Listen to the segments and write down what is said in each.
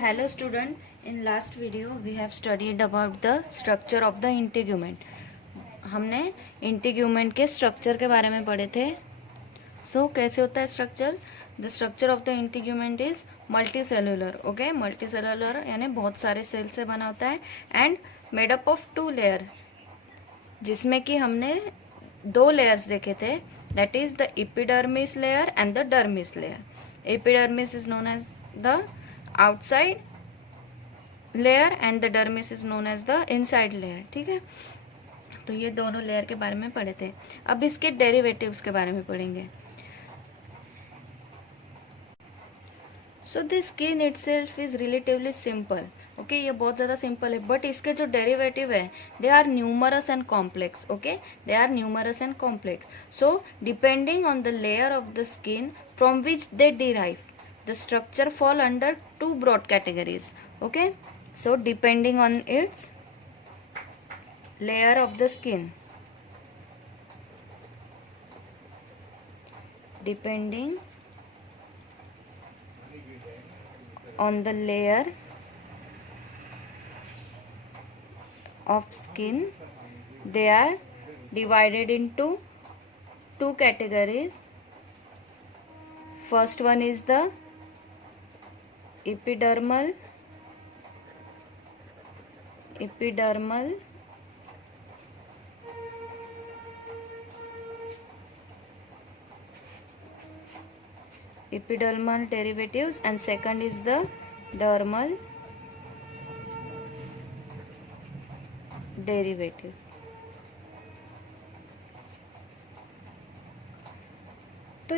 Hello student, in last video we have studied about the structure of the integument. हमने integument के structure के बारे में पढ़े थे. So कैसे होता है structure? The structure of the integument is multicellular. Okay, multicellular यानी बहुत सारे सेल से बना होता है and made up of two layers, जिसमें कि हमने दो layers देखे थे. That is the epidermis layer and the dermis layer. Epidermis is known as the outside layer and the dermis is known as the inside layer. ठीक है, तो ये दोनों लेयर के बारे में पढ़े थे. अब इसके डेरिवेटिव्स के बारे में पढ़ेंगे. So the skin itself is relatively simple. Okay, ये बहुत ज़्यादा सिंपल है, बट इसके जो डेरिवेटिव है they are numerous and complex. Okay, they are numerous and complex. So depending on the layer of the skin from which they derive, the structure fall under two broad categories. Okay, so depending on its layer of the skin, depending on the layer of skin, they are divided into two categories. First one is the epidermal derivatives and second is the dermal derivative. तो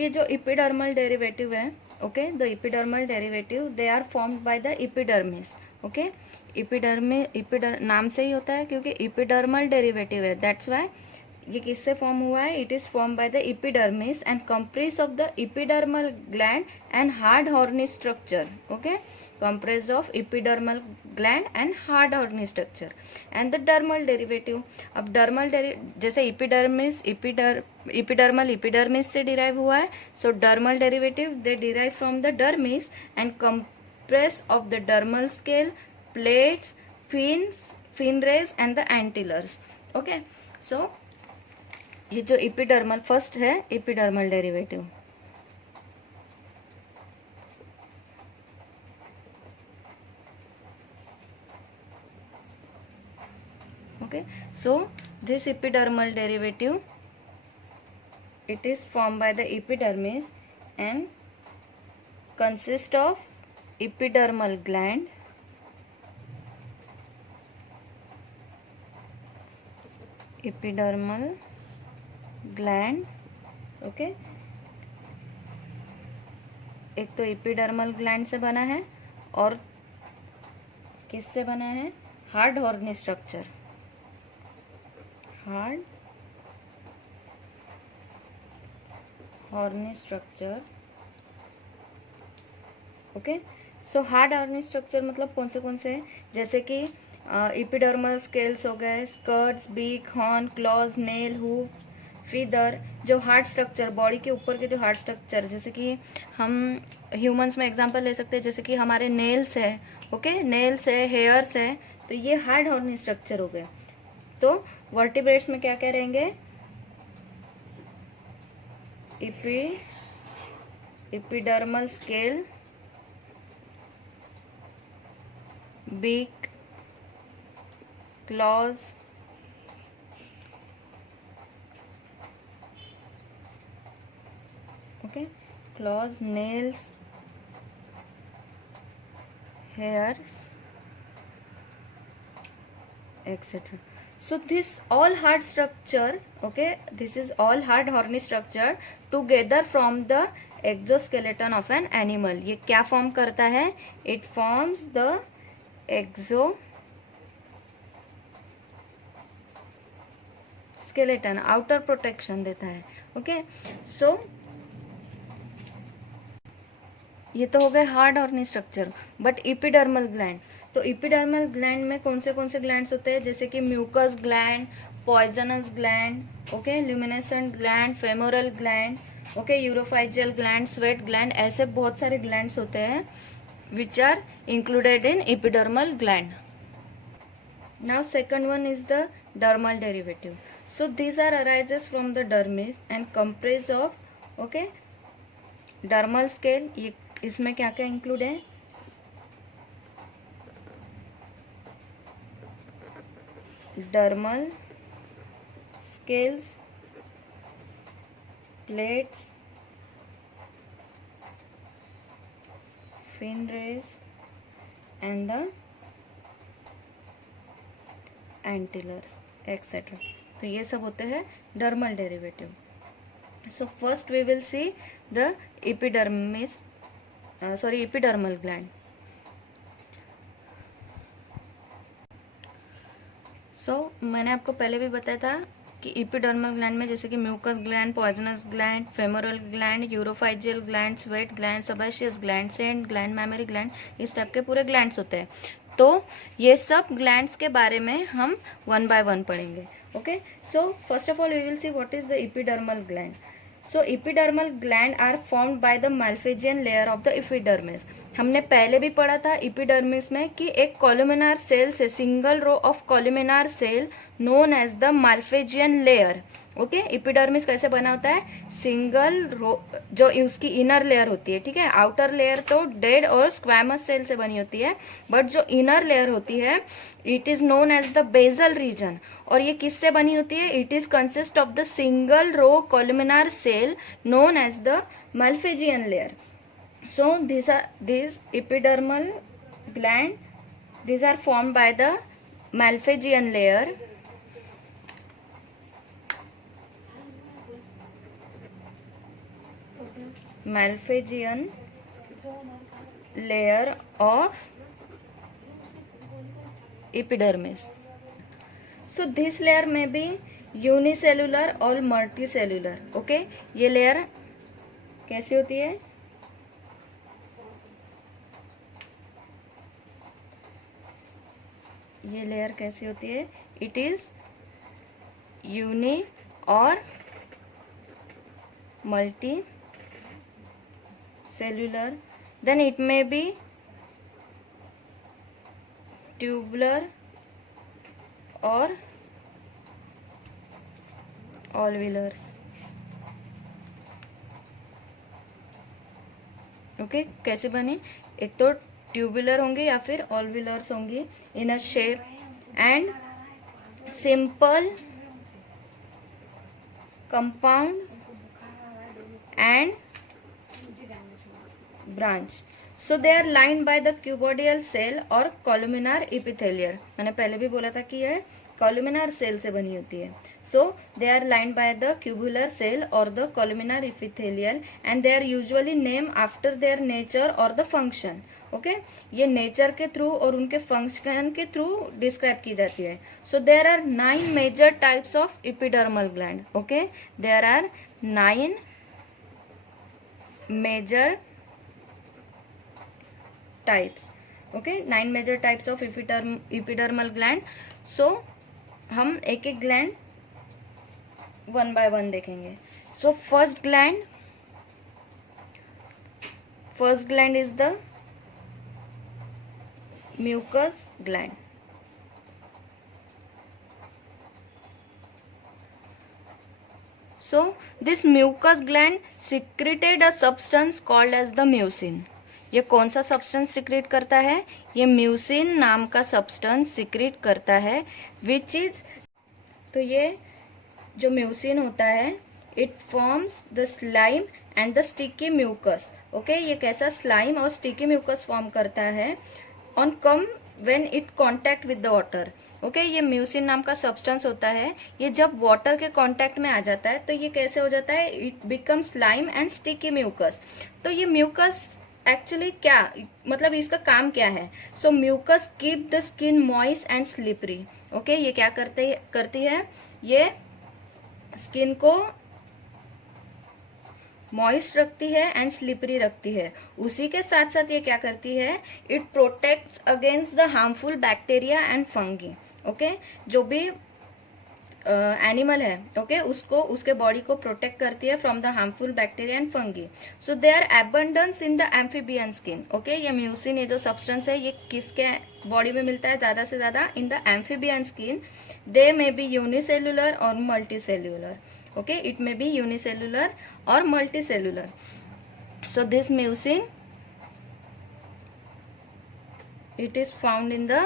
ये जो epidermal derivative है, okay, the epidermal derivative they are formed by the epidermis. okay, नाम से ही होता है क्योंकि epidermal derivative है, that's why ये किससे फॉर्म हुआ है. It is form by the epidermis and comprised of the epidermal gland and hard horny structure. okay, comprised of epidermal gland and hard horny structure and the dermal derivative. अब dermal जैसे epidermis से derive हुआ है, so dermal derivative they derive from the dermis and compress of the dermal scale, plates, fin rays and the antillers. okay, so ये जो epidermal first है epidermal derivative. okay, so this epidermal derivative it is formed by the epidermis and consist of epidermal gland, okay, एक तो epidermal gland से बना है और किससे बना है, hard horny structure, okay. So hard horny structure मतलब कौन से हैं, जैसे कि एपिडर्मल स्केल्स हो गए, scutes, beak, horn, claws, nail, hoof, feather. जो हार्ड स्ट्रक्चर, बॉडी के ऊपर के जो हार्ड स्ट्रक्चर, जैसे कि हम ह्यूमंस में एग्जांपल ले सकते हैं, जैसे कि हमारे नेल्स है, ओके, नेल्स है, हेयर्स है, तो ये हार्ड हॉर्नी स्ट्रक्चर हो गए. तो वर्टिब्रेट्स में क्या क्या रहेंगे, epidermal scale, beak, claws, okay, claws, nails, hairs, etc. So this all hard structure, okay, this is all hard horny structure together from the exoskeleton of an animal. ये क्या form करता है, it forms the exoskeleton, outer protection देता है. okay, so ये तो हो गए hard horny structure. But epidermal gland, तो एपिडर्मल ग्लैंड में कौन से ग्लैंड्स होते हैं, जैसे कि mucus gland, poisonous gland, okay, luminescent gland, femoral gland, okay, uropygial gland, sweat gland, ऐसे बहुत सारे ग्लैंड्स होते हैं which are included in epidermal gland. Now second one is the dermal derivative. So these are arises from the dermis and comprise of okay dermal scale. ये इसमें क्या क्या include है? Dermal scales, plates, fin rays and the antlers etcetera. तो ये सब होते हैं dermal derivative. So first we will see the epidermal gland. So मैंने आपको पहले भी बताया था कि एपिडर्मल ग्लैंड में जैसे कि mucus gland, poisonous gland, femoral gland, uropygial gland, sweat gland, sebaceous gland, scent gland, mammary gland, इस टाइप के पूरे ग्लैंड्स होते हैं. तो ये सब ग्लैंड्स के बारे में हम वन बाय वन पढ़ेंगे. Okay, so first of all we will see what is the epidermal gland. So epidermal gland are formed by the Malpighian layer of the epidermis. हमने पहले भी पढ़ा था एपिडर्मिस में कि एक कॉलुमिनार सेल से single row of columnar cell known as the Malpighian layer. Okay, epidermis कैसे बना होता है? सिंगल रो, जो उसकी इनर लेयर होती है, ठीक है. आउटर लेयर तो डेड और स्क्वैमस सेल से बनी होती है, बट जो इनर लेयर होती है it is known as the basal region. और ये किससे बनी होती है? It is consist of the single row columnar cell known as the Malpighian layer. So these epidermal gland, these are formed by the Malpighian layer. Malpighian layer of epidermis. So this layer may be unicellular or multicellular. Okay, ये layer कैसी होती है? ये layer कैसी होती है? It is uni or multicellular. Then it may be tubular or alveolars. Okay, कैसे बने? एक तो ट्यूबुलर होंगे या फिर ऑलव्यूलर्स होंगी in a shape and simple compound and branch. So they are lined by the cuboidal cell और columnar एपिथेलियर. मैंने पहले भी बोला था कि यह कॉलुमिनार सेल से बनी होती है. So they are lined by the cuboidal cell और the columnar epithelial and they are usually name after their nature और द फंक्शन. ओके, ये नेचर के थ्रू और उनके फंक्शन के थ्रू डिस्क्राइब की जाती है. So there are 9 major types of epidermal gland. Okay, there are 9 major types. Okay, 9 major types of epidermal gland. So हम एक एक ग्लैंड वन बाय वन देखेंगे. So first gland is the mucus gland. So this mucus gland secreted a substance called as the mucin. ये कौन सा substance secrete करता है? ये म्यूसिन नाम का सब्सटेंस सिक्रेट करता है. विच इज, तो ये जो म्यूसिन होता है it forms the slime and the sticky mucus. Okay, ये कैसा स्लाइम और स्टिकी म्यूकस फॉर्म करता है on come when it contact with the water. Okay, ये म्यूसिन नाम का सब्सटेंस होता है. ये जब वाटर के कांटेक्ट में आ जाता है तो ये कैसे हो जाता है? It become slime and sticky mucus. तो ये म्यूकस एक्चुअली क्या मतलब इसका काम क्या है? So mucus keep the skin moist and slippery. Okay, ये क्या करती है? ये स्किन को मॉइस्ट रखती है एंड स्लिपरी रखती है. उसी के साथ साथ ये क्या करती है? It protects against the harmful bacteria and fungi. Okay, जो भी एनिमल है, ओके, उसको उसके बॉडी को प्रोटेक्ट करती है from the harmful bacteria and fungi. So they are abundance in the amphibian skin. Okay, ये म्यूसिन, ये जो सब्सटेंस है, ये किसके बॉडी में मिलता है ज़्यादा से ज़्यादा? In the amphibian skin. They may be unicellular और multicellular. Okay, it may be unicellular और multicellular. So this mucin, it is found in the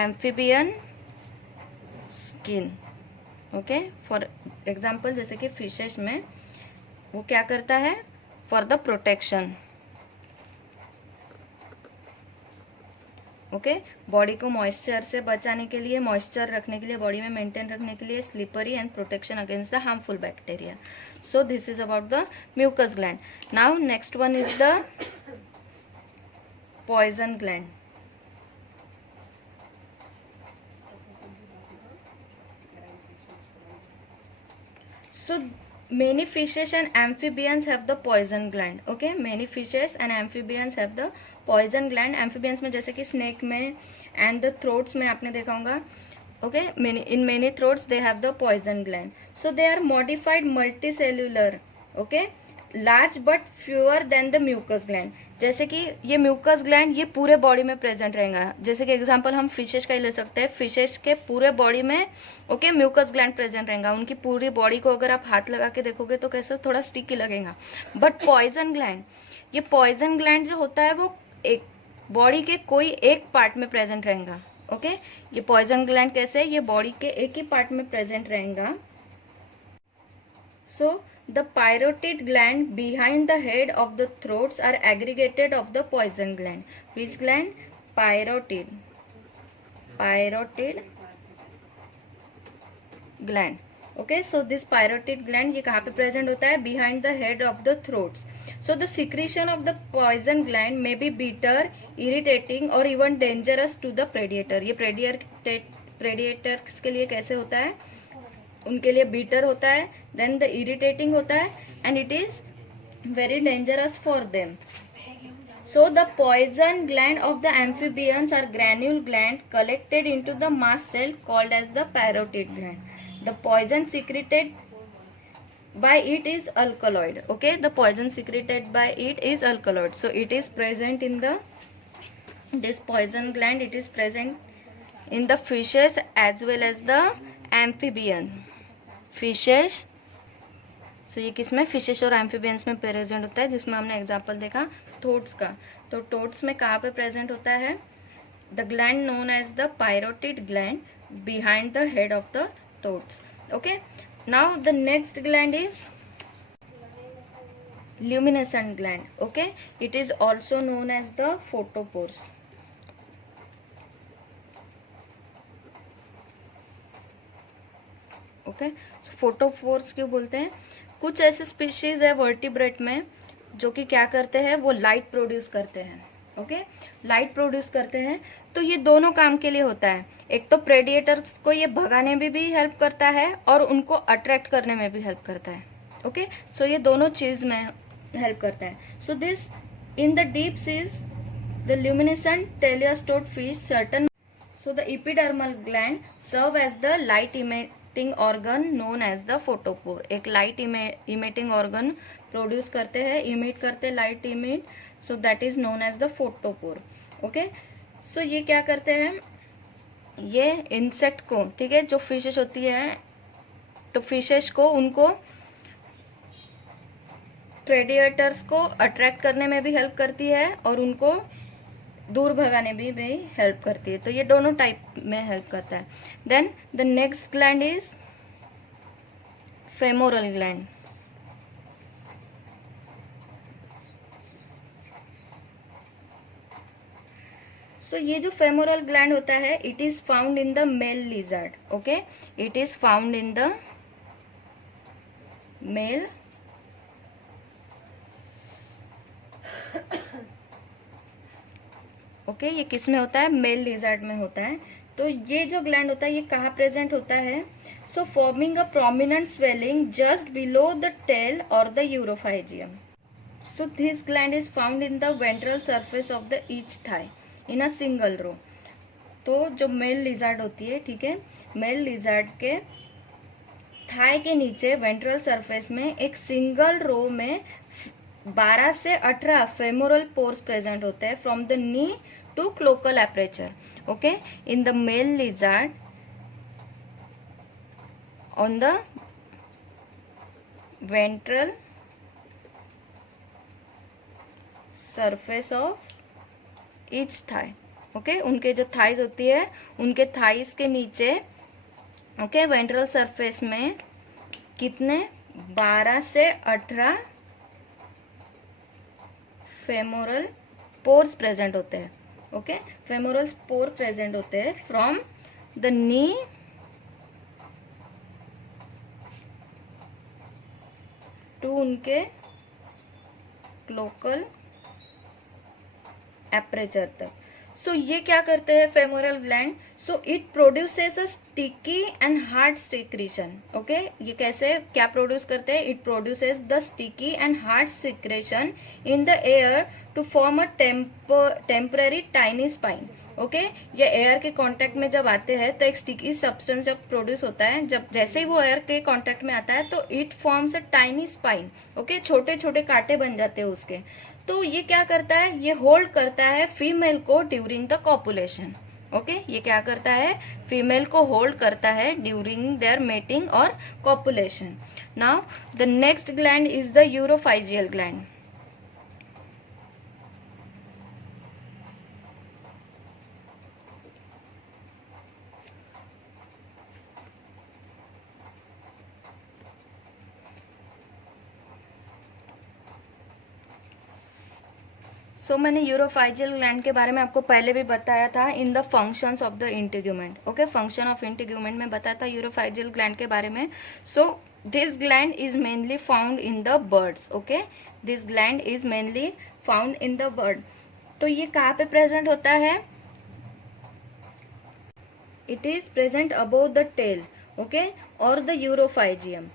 amphibian skin. Okay, for example जैसे कि फिशेस में वो क्या करता है? For the protection. Okay, body को मॉइस्चर से बचाने के लिए, मॉइस्चर रखने के लिए, बॉडी में मेंटेन रखने के लिए, slippery and protection against the harmful bacteria. So this is about the mucus gland. Now next one is the poison gland. So many fishes and amphibians have the poison gland. Okay, many fishes and amphibians have the poison gland. amphibians में जैसे कि snake में and the throats में आपने देखा होगा. Okay, in many throats they have the poison gland. So they are modified multicellular. Okay, large but fewer than the mucus gland. जैसे कि ये म्यूकस ग्लैंड ये पूरे बॉडी में प्रेजेंट रहेगा. जैसे कि एग्जांपल हम फिशेस का ही ले सकते हैं. फिशेस के पूरे बॉडी में ओके म्यूकस ग्लैंड प्रेजेंट रहेगा. उनकी पूरी बॉडी को अगर आप हाथ लगा के देखोगे तो कैसे थोड़ा स्टिकी लगेगा. बट पॉइजन ग्लैंड, ये पॉइजन ग्लैंड जो होता है वो एक बॉडी के कोई एक पार्ट में प्रेजेंट रहेगा. ओके, ये पॉइजन ग्लैंड कैसे है? ये बॉडी के एक ही पार्ट में प्रेजेंट रहेगा. So the parotid gland behind the head of the throats are aggregated of the poison gland. Which gland? Parotid. Parotid gland. Okay, so this parotid gland ये कहाँ पे present होता है? Behind the head of the throats. So the secretion of the poison gland may be bitter, irritating or even dangerous to the predator. ये predators के लिए कैसे होता है? उनके लिए बीटर होता है, देन द इरिटेटिंग होता है, and it is very dangerous for them. So the poison gland of the amphibians are granule gland collected into the mast cell called as the parotid gland. The poison secreted by it is alkaloid. Okay, the poison secreted by it is alkaloid. So it is present in the this poison gland. It is present in the fishes as well as the amphibian. Fishes, so ये किस में? Fishes और amphibians में present होता है, जिसमें हमने example देखा थोट्स का. तो थोट्स में कहाँ पे प्रेजेंट होता है? The gland known as the parotid gland behind the head of the throats. Okay, now the next gland is luminescent gland. Okay, it is also known as the photopores. Okay, photopores क्यों बोलते हैं? कुछ ऐसे species है vertebrate में जो कि क्या करते हैं? वो लाइट प्रोड्यूस करते हैं. ओके, लाइट प्रोड्यूस करते हैं. तो ये दोनों काम के लिए होता है. एक तो प्रेडिएटर्स को ये भगाने में भी हेल्प करता है और उनको अट्रैक्ट करने में भी हेल्प करता है. ओके, सो ये दोनों चीज में हेल्प करता है. So this in the deep seas the luminescent teleost fish certain. So the epidermal gland serve as the light organ known as the photopore. एक लाइट इमिटिंग ऑर्गन प्रोड्यूस करते हैं, emit करते light emit, so that is known as the photopore. Okay, so ये क्या करते हैं? ये insect को, ठीक है, जो फिशेस होती है तो फिशेस को उनको प्रेडिएटर्स को अट्रैक्ट करने में भी हेल्प करती है और उनको दूर भगाने भी हेल्प करती है. तो ये दोनों टाइप में हेल्प करता है. Then the next gland is femoral gland. So ये जो फेमोरल ग्लैंड होता है, it is found in the male lizard. Okay, it is found in the male okay, ये किस में होता है? मेल लिजर्ड में होता है. तो ये जो ग्लैंड होता है ये कहाँ प्रेजेंट होता है? So forming a prominent swelling just below the tail और the urophysium. So this gland is found in the ventral surface of the each thigh in a single row. तो जो मेल लिजार्ड होती है, ठीक है, mail lizard के Thai के नीचे वेंट्रल सरफेस में एक सिंगल रो में 12 से 18 फेमोरल पोर्स प्रेजेंट होते हैं from the knee to cloacal aperture. Okay, in the male lizard on the ventral surface of each thigh. Okay, उनके जो थाइज होती है, उनके थाइज के नीचे, ओके, वेंट्रल सरफेस में कितने 12 से 18 फेमोरल पोर्स प्रेजेंट होते हैं. ओके, फेमोरल पोर प्रेजेंट होते हैं फ्रॉम द नी टू उनके क्लोकल एपरेचर तक. सो ये क्या करते हैं femoral gland? So it produces a sticky and hard secretion. Okay, ये कैसे क्या प्रोड्यूस करते हैं? It produces the sticky and hard secretion in the air to form a temporary tiny spine. Okay, ये एयर के कांटेक्ट में जब आते हैं तो एक स्टिकी सब्सटेंस जब प्रोड्यूस होता है, जब जैसे ही वो एयर के कांटेक्ट में आता है तो it forms a tiny spine. Okay, छोटे छोटे कांटे बन जाते हैं उसके. तो ये क्या करता है? ये होल्ड करता है फीमेल को ड्यूरिंग द कॉपुलेशन. ओके, ये क्या करता है? फीमेल को होल्ड करता है ड्यूरिंग देयर मेटिंग और copulation. Now the next gland is the urophysial gland. So मैंने यूरोफाइजियल ग्लैंड के बारे में आपको पहले भी बताया था in the functions of the integument. Okay, function of integument में बताया था यूरोफाइजियल ग्लैंड के बारे में. So this gland is mainly found in the birds. Okay, this gland is mainly found in the bird. तो ये कहाँ पे प्रेजेंट होता है? It is present above the tail. Okay, और द यूरोफाइजियम.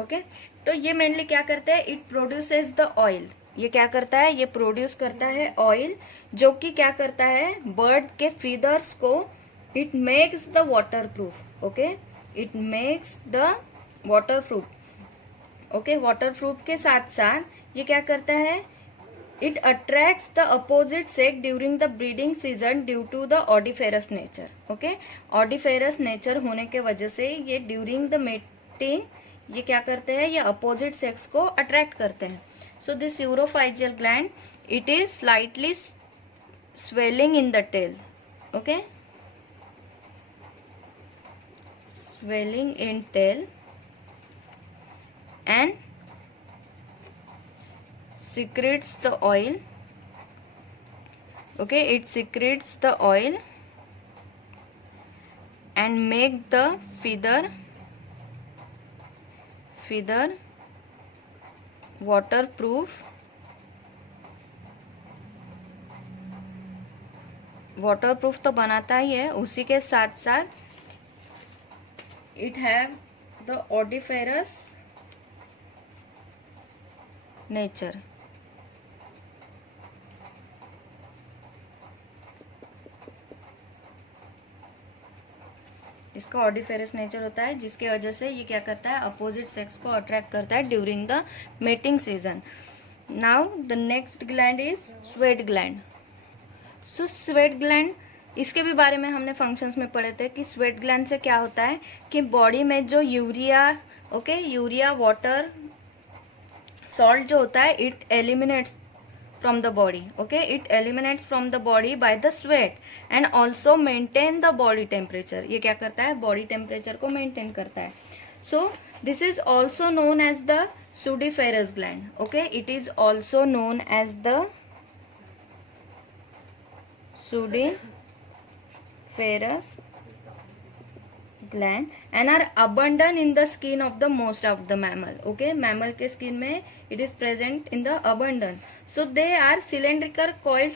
ओके, तो ये मेनली क्या करते हैं? It produces the oil. ये क्या करता है? ये प्रोड्यूस करता है ऑयल, जो कि क्या करता है? बर्ड के फीदर्स को it makes the waterproof. Okay, it makes the waterproof. Okay, waterproof के साथ साथ ये क्या करता है? It attracts the opposite sex during the breeding season due to the odoriferous nature. Okay, odoriferous nature होने के वजह से ये ड्यूरिंग द मेटिंग ये क्या करते हैं? ये अपोजिट सेक्स को अट्रैक्ट करते हैं. So this urophygeal gland, it is slightly swelling in the tail. Okay, swelling in tail and secretes the oil. Okay, it secretes the oil and make the feather waterproof. Waterproof तो बनाता ही है, उसी के साथ साथ it have the odoriferous nature. इसका ऑडिफेरस nature होता है, जिसकी वजह से ये क्या करता है? अपोजिट सेक्स को अट्रैक्ट करता है during the mating season. Now the next gland is sweat gland. So sweat gland, इसके भी बारे में हमने फंक्शंस में पढ़े थे कि स्वेट ग्लैंड से क्या होता है कि बॉडी में जो urea, okay, urea, water, salt जो होता है, it eliminates from the body. Okay, it eliminates from the body by the sweat and also maintain the body temperature. ये क्या करता है? बॉडी टेम्परेचर को मेंटेन करता है. So this is also known as the sudiferous gland. Okay, it is also known as the sudiferous gland and are abundant in the skin of the most of the mammal. Okay, mammal के skin में it is present in the abundant. So they are cylindrical, coiled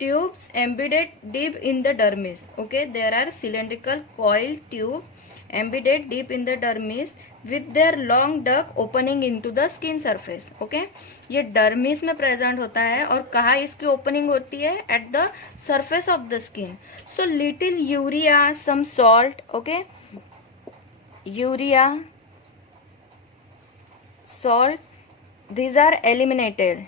tubes embedded deep in the dermis. Okay, there are cylindrical coil tube embedded deep in the dermis with their long duct opening into the skin surface. Okay, ये dermis में present होता है और कहाँ इसकी opening होती है? At the surface of the skin. So little urea, some salt. Okay, urea, salt, these are eliminated.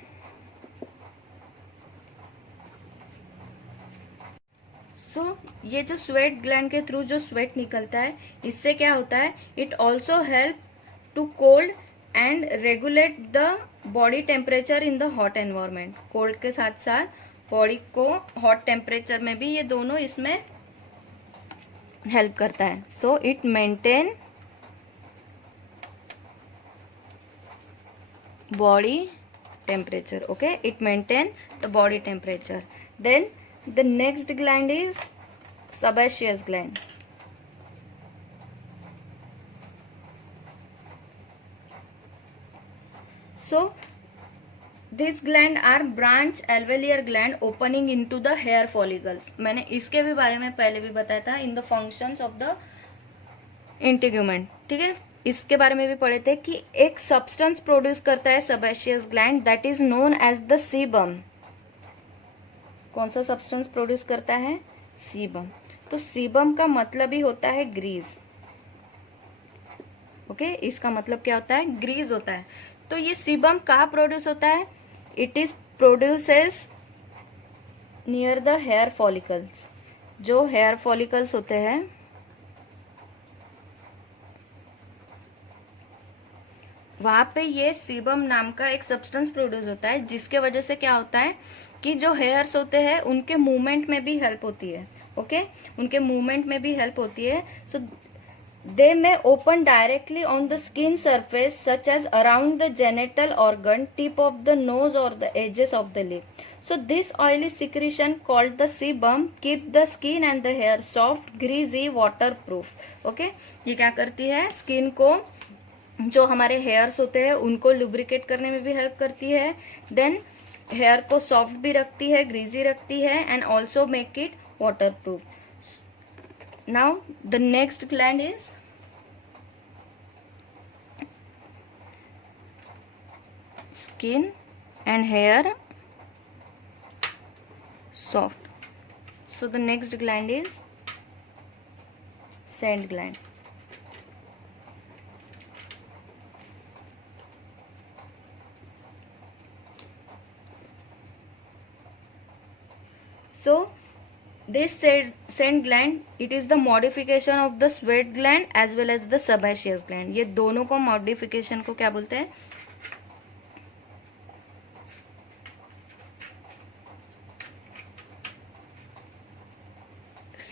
So ये जो स्वेट ग्लैंड के थ्रू जो स्वेट निकलता है, इससे क्या होता है? It also help to cold and regulate the body temperature in the hot environment. Cold के साथ साथ बॉडी को हॉट टेम्परेचर में भी ये दोनों इसमें हेल्प करता है. So it maintain body temperature. Okay, it maintain the body temperature. Then the next gland is sebaceous gland. So these gland are branch alveolar gland opening into the hair follicles. मैंने इसके भी बारे में पहले भी बताया था in the functions of the integument. ठीक है, इसके बारे में भी पढ़े थे कि एक सब्सटेंस प्रोड्यूस करता है sebaceous gland, that is known as the sebum. कौन सा सब्सटेंस प्रोड्यूस करता है? सीबम. तो सीबम का मतलब ही होता है ग्रीज. ओके, इसका मतलब क्या होता है? ग्रीज होता है. तो ये सीबम कहाँ प्रोड्यूस होता है? It is produces near the hair follicles. जो हेयर फॉलिकल्स होते हैं वहां पे ये सीबम नाम का एक सब्सटेंस प्रोड्यूस होता है, जिसके वजह से क्या होता है कि जो हेयर्स होते हैं उनके मूवमेंट में भी हेल्प होती है. ओके, उनके मूवमेंट में भी हेल्प होती है. So they may open directly on the skin surface such as around the genital organ, tip of the nose और the edges of the lip. So this oily secretion called the sebum keep the skin and the hair soft, greasy, waterproof. Okay, ये क्या करती है? Skin को, जो हमारे hairs होते हैं उनको लुब्रिकेट करने में भी हेल्प करती है. देन हेयर को सॉफ्ट भी रखती है, ग्रीजी रखती है, and also make it waterproof. Now the next gland is skin and hair soft. So the next gland is scent gland. So this scent gland, it is the modification of the sweat gland as well as the sebaceous gland. ये दोनों को modification को क्या बोलते हैं?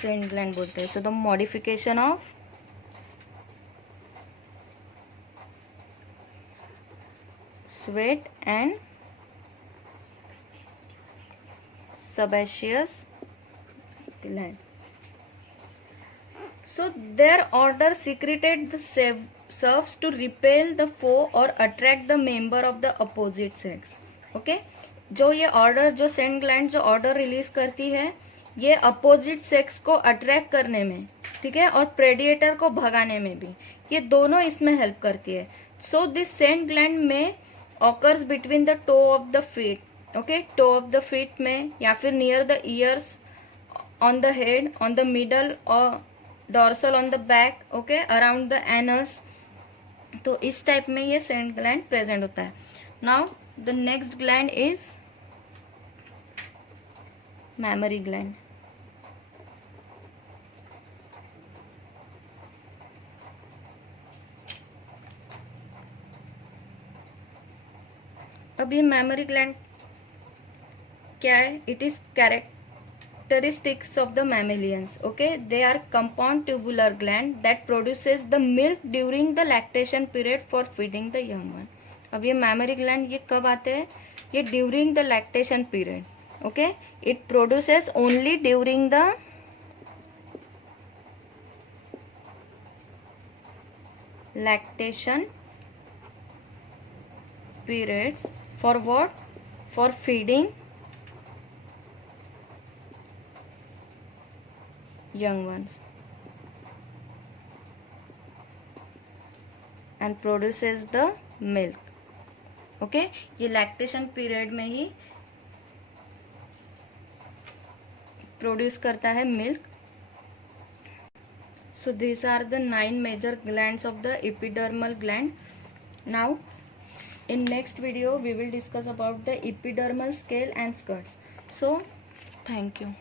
Saint gland बोलते हैं. So the modification of sweat and sebaceous gland. So their odor secreted the serves to repel the foe or attract the member of the opposite sex. Okay, जो ये ऑर्डर, जो Saint gland जो order release करती है, ये opposite sex को attract करने में, ठीक है, और प्रेडिएटर को भगाने में भी, ये दोनों इसमें हेल्प करती है. सो दिस सेंट ग्लैंड में occurs between the toe of the feet. Okay, toe of the feet में, या फिर near the ears, on the head, on the middle और dorsal on the back. Okay, around the anus. तो इस type में ये Saint gland present होता है. Now the next gland is mammary gland. अब ये मैमरी ग्लैंड क्या है? It is characteristics of the mammalians. Okay, they are compound tubular gland that produces the milk during the lactation period for feeding the young one. अब ये mammary gland ये कब आते हैं? ये during the lactation period. Okay, it produces only during the lactation periods. For what? For feeding young ones and produces the milk. Okay ये lactation period में ही produce करता है milk. So these are the 9 major glands of the epidermal gland. Now in next video we will discuss about the epidermal scale and skirts. So thank you.